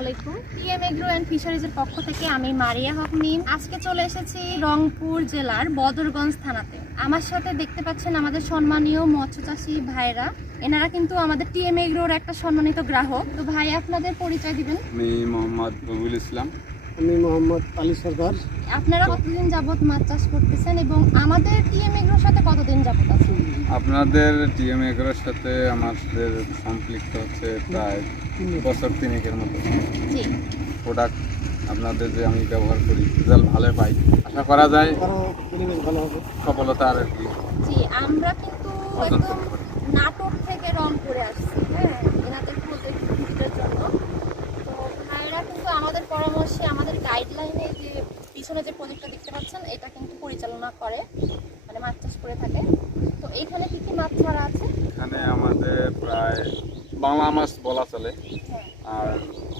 আলাইকুম। TM agro and ফিশারিজের পক্ষ থেকে আমি মারিয়া হক মিম। আজকে চলে এসেছি রংপুর জেলার বদরগঞ্জ থানাতে। আমার সাথে দেখতে পাচ্ছেন আমাদের সম্মানীয় মৎস্য চাষী ভাইরা। এনারা কিন্তু আমাদের টিএম এগ্রোর একটা সম্মানিত গ্রাহক। তো ভাই আপনাদের পরিচয় দিবেন। আমি মোহাম্মদ রবিউল ইসলাম। আমি মোহাম্মদ আলী সরকার আপনারা কতদিন যাবত মাছ চাষ করতেছেন এবং আমাদের টিএম এগ্রোর সাথে কতদিন যাবত আছেন? আপনাদের টিএম এগুলোর সাথে আমাদের সম্পৃক্ত হচ্ছে প্রায় বছর তিনেকের মতো। জি। প্রোডাক্ট আপনাদের যে আমি ব্যবহার করি রেজাল্ট ভালো পাই। আশা করা যায় সফলতা আর কি। জি আমরা কিন্তু একদম নাটক থেকে রংপুরে আসছি হ্যাঁ? এনাদের প্রজেক্ট ভিজিটের জন্য। তো ভাইরা কিন্তু আমাদের পরামর্শে আমাদের গাইডলাইনে যে পিছনে যে প্রজেক্টটা দেখতে পাচ্ছেন এটা কিন্তু পরিচালনা করে। মাছ চাষ করে থাকে। তো এইখানে কি কি মাছ ছাড়া আছে? এখানে আমাদের প্রায় বাংলা মাছ বলা চলে। হ্যাঁ। আর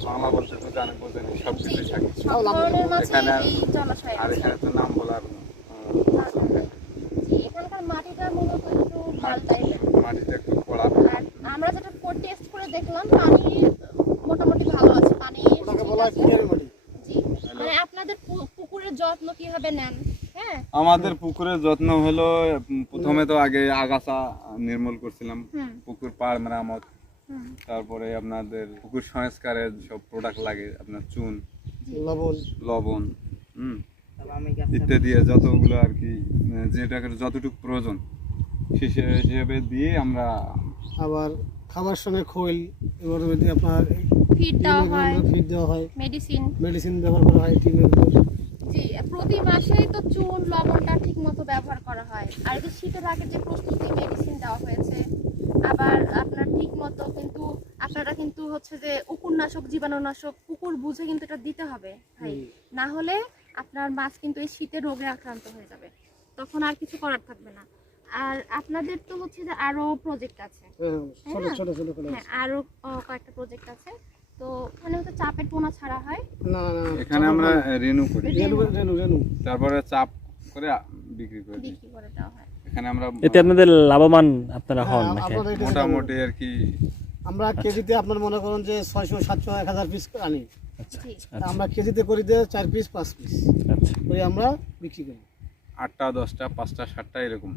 বাংলা বলতে তো জানে বোঝেন সব জি কিছুই থাকে। ধরনের মাছ এখানে আর- জলাশয়ে এখানে তো নাম বলার এখানকার মাটিটা মূলত একটু মাটিটা কড়া আমরা যেটা টেস্ট করে দেখলাম পানি মোটামুটি ভালো আছে। পানি বলা মাটি। জি মানে আপনাদের পুকুরের যত্ন কীভাবে নেন? আমাদের পুকুরের যত্ন হলো প্রথমে তো আগে আগাছা নির্মূল করছিলাম পুকুর পাড় মেরামত তারপরে আপনাদের পুকুর সংস্কারের সব প্রোডাক্ট লাগে আপনার চুন লবণ। লবণ হুম ইত্যাদি যতগুলো আর কি আহ, যেটাকে যতটুকু প্রয়োজন সে হিসেবে দিয়ে আমরা আবার খাবার সঙ্গে খৈল এবার যদি আপনার ফিড দেওয়া হয় ফিড দেওয়া হয় মেডিসিন মেডিসিন ব্যবহার করা হয় টিমের জি প্রতি মাসেই তো চুন লবণটা ঠিক মতো ব্যবহার করা হয়। আর এই যে শীতের আগে যে প্রস্তুতি মেডিসিন দেওয়া হয়েছে আবার আপনার ঠিক মতো কিন্তু আপনারা কিন্তু হচ্ছে যে উপন্যাসক জীবাণুনাশক পুকুর বুঝে কিন্তু এটা দিতে হবে ভাই। না হলে আপনার মাছ কিন্তু এই শীতের রোগে আক্রান্ত হয়ে যাবে। তখন আর কিছু করার থাকবে না। আর আপনাদের তো হচ্ছে যে আরও প্রজেক্ট আছে। ছোট ছোট ছোট করে হ্যাঁ আরও কয়েকটা প্রজেক্ট আছে। তো ওখানে হচ্ছে চাপের পোনা ছাড়া হয়। না না এখানে আমরা রেনু করি। রেনু রেনু রেনু। তারপরে চাপ করে বিক্রি করে বিক্রি করে দেওয়া হয়। এখানে আমরা এতে আপনাদের লাভবান আপনারা হন হ্যাঁ, নাকি? আপনাদের মোটামুটি আর কি। আমরা কেজিতে আপনার মনে করেন যে ছয়শো সাতশো এক হাজার পিস আনি। আচ্ছা আমরা কেজিতে করি দিয়ে চার পিস পাঁচ পিস আচ্ছা। করে আমরা বিক্রি করি। আটটা দশটা পাঁচটা সাতটা এরকম।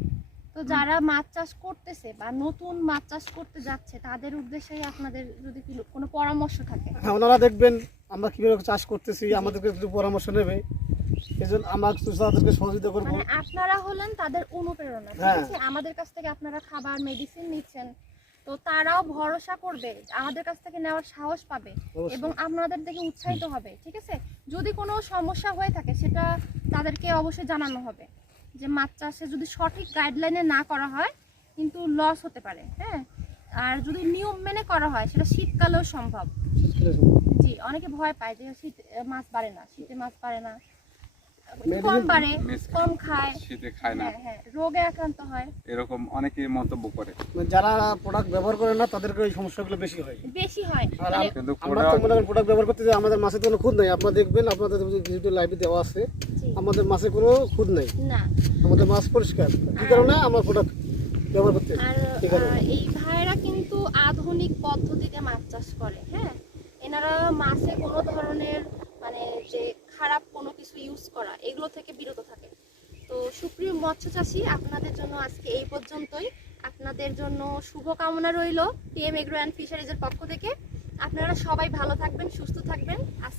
তো যারা মাছ চাষ করতেছে বা নতুন মাছ চাষ করতে যাচ্ছে তাদের উদ্দেশ্যে আপনাদের যদি কোনো পরামর্শ থাকে? হ্যাঁ ওনারা দেখবেন আমরা কীভাবে চাষ করতেছি আমাদেরকে একটু পরামর্শ নেবে। এই জন্য আমরা তাদেরকে সহযোগিতা করব। মানে আপনারা হলেন তাদের অনুপ্রেরণা ঠিক হ্যাঁ। আছে? আমাদের কাছ থেকে আপনারা খাবার মেডিসিন নিচ্ছেন তো তারাও ভরসা করবে আমাদের কাছ থেকে নেওয়ার সাহস পাবে এবং আপনাদের থেকে উৎসাহিত হবে ঠিক আছে? যদি কোনো সমস্যা হয়ে থাকে সেটা তাদেরকে অবশ্যই জানানো হবে। যে মাছ চাষে যদি সঠিক গাইডলাইনে না করা হয় কিন্তু লস হতে পারে হ্যাঁ? আর যদি নিয়ম মেনে করা হয় সেটা শীতকালেও সম্ভব। জি অনেকে ভয় পায় যে শীত মাছ বাড়ে না শীতে মাছ বাড়ে না। কম মিস কম খায়। শীতে খায় না। হ্যাঁ হ্যাঁ রোগে আক্রান্ত হয়। এরকম অনেকে মন্তব্য করে। মানে যারা প্রোডাক্ট ব্যবহার করে না তাদেরকে এই সমস্যাগুলো বেশি হয়। বেশি হয়। আর মানে কিন্তু আমরা তো মনে প্রোডাক্ট ব্যবহার করতে যে আমাদের মাছের কোনো খুদ নেই। আপনারা দেখবেন আপনাদের লাইভে দেওয়া আছে আমাদের মাছে কোনো খুদ নেই। না। আমাদের মাছ পরিষ্কার। কি কারণে? আমরা প্রোডাক্ট ব্যবহার করতে এই ভাইরা কিন্তু আধুনিক পদ্ধতিতে মাছ চাষ করে হ্যাঁ? এনারা মাছে কোনো ধরনের মানে যে খারাপ কোনো কিছু ইউজ করা, এগুলো থেকে বিরত থাকে। তো সুপ্রিয় মৎস্য চাষি, আপনাদের জন্য আজকে এই পর্যন্তই। আপনাদের জন্য শুভকামনা রইল টিএম এগ্রো অ্যান্ড ফিশারিজের পক্ষ থেকে। আপনারা সবাই ভালো থাকবেন, সুস্থ থাকবেন। আস